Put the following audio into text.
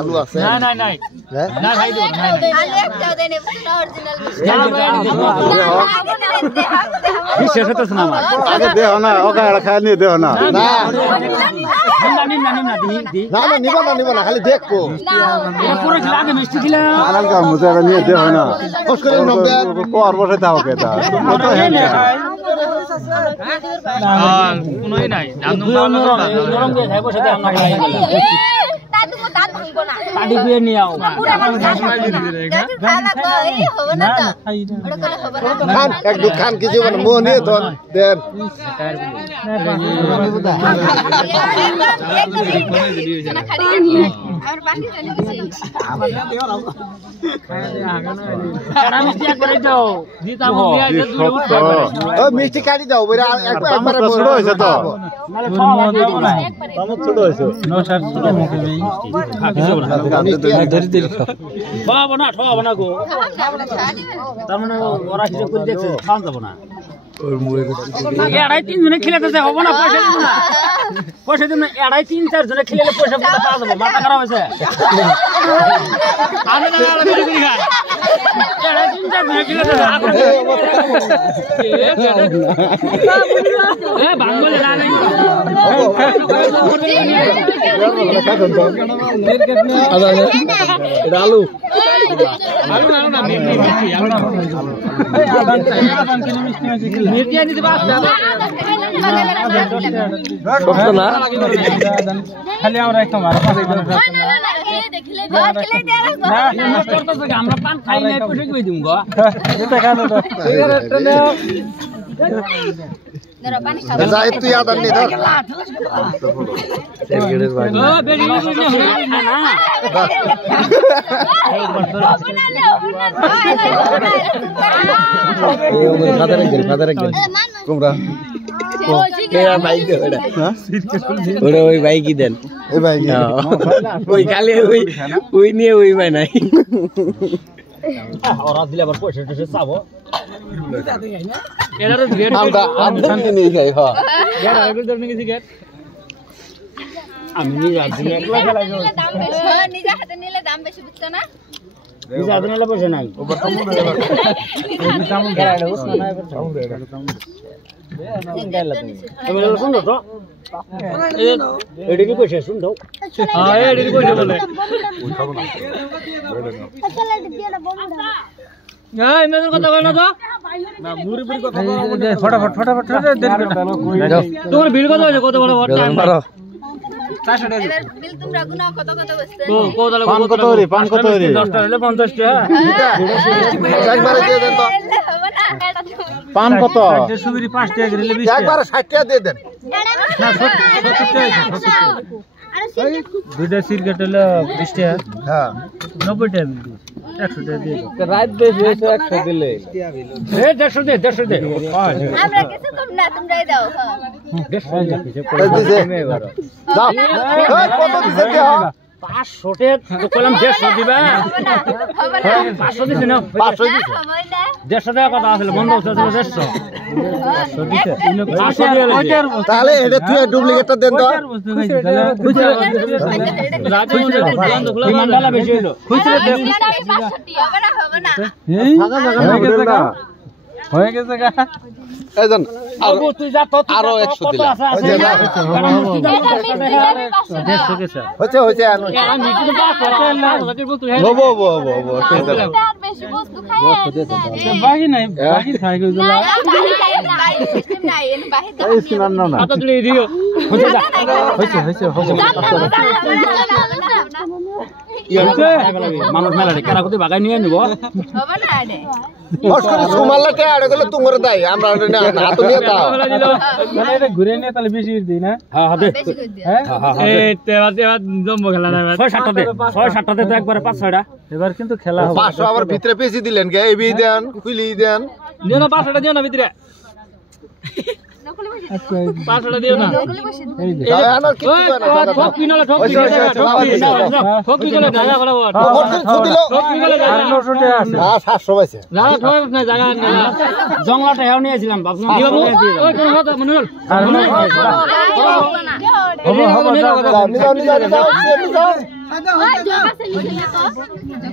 আলু আছে না না না না ভাই দেব না আলু একটাও দেন অরিজিনাল বিশ্বাস হচ্ছে না আমার আগে দেও না ওকা খায় নিয়ে দেও না না না না নিব না খালি দেখবো পুরো লাগে মিষ্টি দিলাম আলাদা মুজা নিয়ে দেও না কষ্ট করে নবে কোর বসে দাও কেটা কত হ্যাঁ কোনোই নাই নরম দিয়ে খাইবো সেটা আমরা খাই দাদু মো দাঁত ভাঙবো না পাটি দিয়ে নিয়ে আও পুরো দাদু খানা তো এই হবে না তো ওটা করে হবে না খান এক দু খান কিছু মানে মো নিয়ে ধর দেন আর বাকি চলে গেছে মিষ্টি একবারে দাও দিতা বলি আছে দুই উঠবে ও মিষ্টি কাটি দাও বইরা একবারে ছোট হইছে তো মানে খাওয়া দেব না তামুক ছোট হইছে নশার ছোট মুখে মিষ্টি খাইছো না ধরে ধরে খাওয়াবো না খাওয়াবো না গো তার মানে ওরা কিছু করে দেখছে খাওয়া যাবো না এড়াই 3 জনে খেলাতে হবে না পয়সা দিন না এড়াই 3-4 জনে খেলালে পয়সা পাওয়া যাবে মাথা খারাপ হইছে আমি না ভিডিও করে খাই এড়াই 3-4 জনে খেলাতে এ বাঙ্গলে না নাই এটা আলু না মিষ্টি আলু না মিষ্টি আনি দিবা কষ্ট না খালি আমরা একটা মারা আমরা পান খাই নাই পয়সা কই দিম গো এটা খানো তো সিগারেটটা নাও ধরো পানি খাও যাই তুই আদার নি ধর ও বেরি না কুমড়া ওই ভাই কি দেন এই ভাই ওই খালি ওই নিয়ে ওই ভাই নাই ওরা দিলে আবার পয়সা টয়সা চাবো এটারও গেট আমরা আদকে নিয়ে যাই হ্যাঁ গেট আগে ধরে নিয়েছি গেট আমি নিজে আছি একলা খেলা নিলে দাম বেশি নিজে হাতে নিলে দাম বেশি বুঝছো না নিজে আদে নিলে পয়সা নাই আমি শুনলো তো এদিকে পয়সা শুন দাও হ্যাঁ এদিকে পয়সা বলে এই মেয়ের কথা কই না তো না মুড়ি মুড়ি কথা বলে ফটাফট তোমার বিল কত হইছে কত বড় বড় টাইম 400 টাকা বিল তোমরা গুনা কত কত বসতে তো কত লাগে পান কত হইরে 10 টাকা হলে 50 টাকা একবারে দিয়ে দেন তো হবে না এটা পান কত সুবিরি 5 টাকা দিলে 20 টাকা একবারে 60 টাকা দিয়ে দেন না 70 টাকা দুইটা সিগারেট হলো 20 টাকা হ্যাঁ 90 টাকা 100 টাকা দিয়ে রাত বেশি 100 দিলে এ 150 দে আমরা কিছু কম না তোমরাই দাও হ্যাঁ এই দিছে দাও এই কত দিছে দেও 500 টাকা তো কলম 150 দিবা হবে না 500 দিছ না 500 দিছে হবে না 150 টাকা কথা আসলে বন্ধ হচ্ছে 150 তাহলে এটা তুই ডুপ্লিকেটটা দেন তো ইমানদালা বেশি হইলো খুচরা দে হবে না হয়ে গেছে গা এই দেন আবু তুই যা তো আরো 100 দিলা হচ্ছে আনো বো বেশি বস্তু খায় বাকি নাই বাকি খাই গই দিলা সিস্টেম নাই এনে বাহির এই স্কিনার নাও না আটা তুই দিও হচ্ছে যা হচ্ছে মানুষ মেলা রে কারা কত বাগাই নিয়ে নিব হবে না রে অস্করি সুমালটা আড়ে গেল তুমরে দাই আমরা না হাত নিয়ে দাও মানে এটা ঘুরে নিয়ে তাহলে বেশি দিই না হ্যাঁ হ্যাঁ দে বেশি করে দিও হ্যাঁ এই তেবা জম্বো খেলা না 6-7টা দে 6-7টা দে তো একবারে 5-6টা এবার কিন্তু খেলা হবে 500 আবার ভিতরে পেছি দিলেন কে এবি দেন খুলি দেন দিও না 500টা দিও না ভিতরে নকলি বসে 500টা দিও না নকলি বসে আনো কি ঠক পিনলে ঠক পিনলে জায়গা বলা বল ঠক পিনলে জায়গা 900 টাকা আছে না 700 পাইছে না ঠক না জায়গা জংলাটা হেও নিয়েছিলাম ভাবছিলাম দিব ওই কোন কথা মনুল হবে ওই জবা সেলি তো